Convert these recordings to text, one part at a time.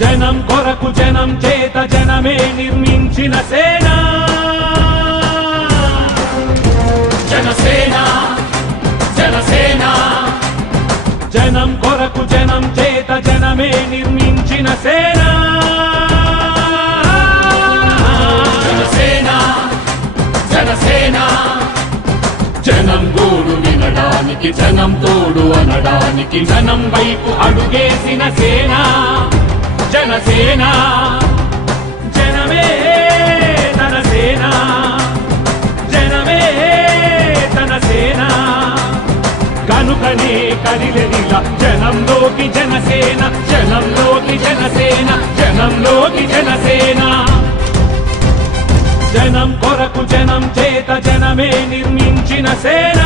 జనం కొరకు జనం చేత జనమే నిర్మించిన సేన జనసేన జనసేన జనం కొరకు జనం చేత జనమే నిర్మించిన సేన జనసేన జనసేన జనం గోడు వినడానికి జనం తోడు అనడానికి జనం వైపు అడుగేసిన సేన జనసేన జనమే తన సేన జనమే తన సేన కనుకనే కదిలెదిలా జనంలోకి జనసేన జనంలోకి జనసేన జనంలోకి జనసేన జనం కొరకు జనం చేత జనమే నిర్మించిన సేన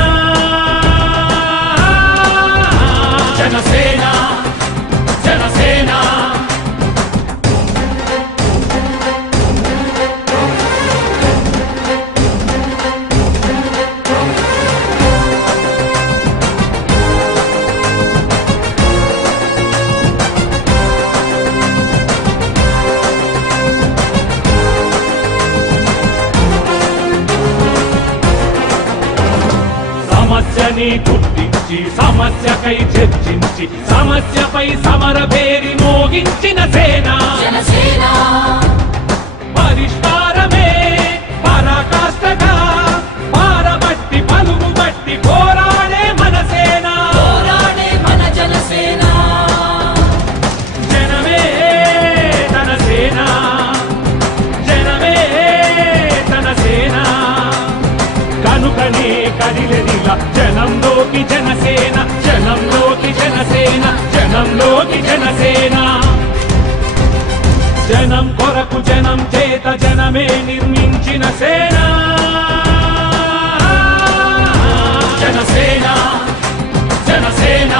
జనసేన జనసేన సమస్యని గుర్తించి సమస్యకై చర్చించి సమస్యపై సమర పేరి మోగించిన సేన పరిష్కారమే పరాకాష్ఠగా పారబట్టి పలుగు బట్టి పోరాడే మన సేన మన జనసేన జనమే తన సేన జనమే తన సేన కనుకనే కదిలెదిలా జనంలోకి జనసేన జనంలోకి జనసేన జనంలోకి జనసేన జనం కొరకు జనం చేత జనమే నిర్మించిన సేన జనసేన జనసేన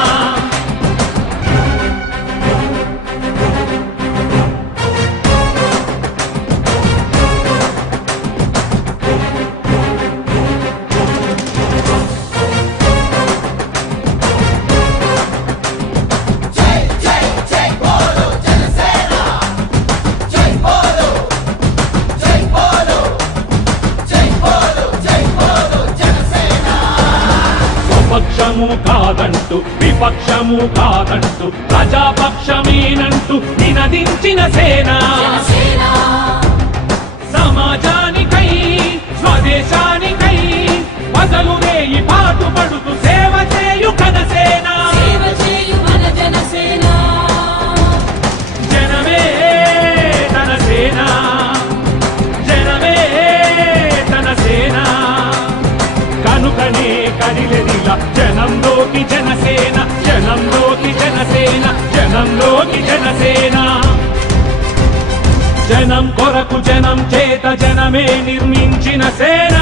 పక్షము కాదంటూ విపక్షము కాదంటూ ప్రజాపక్షమేనంటూ నినదించిన సేన సమాజానికై స్వదేశానికై పదలు రేయి పాటుపడుతూ సేవ చేయు కనసేన జనమే తన సేన జనమే తన సేన కనుకనే కదిలెదిలా జనంలోకి జనసేన జనంలోకి జనసేన జనంలోకి జనసేన జనం కొరకు జనం చేత జనమే నిర్మించిన సేన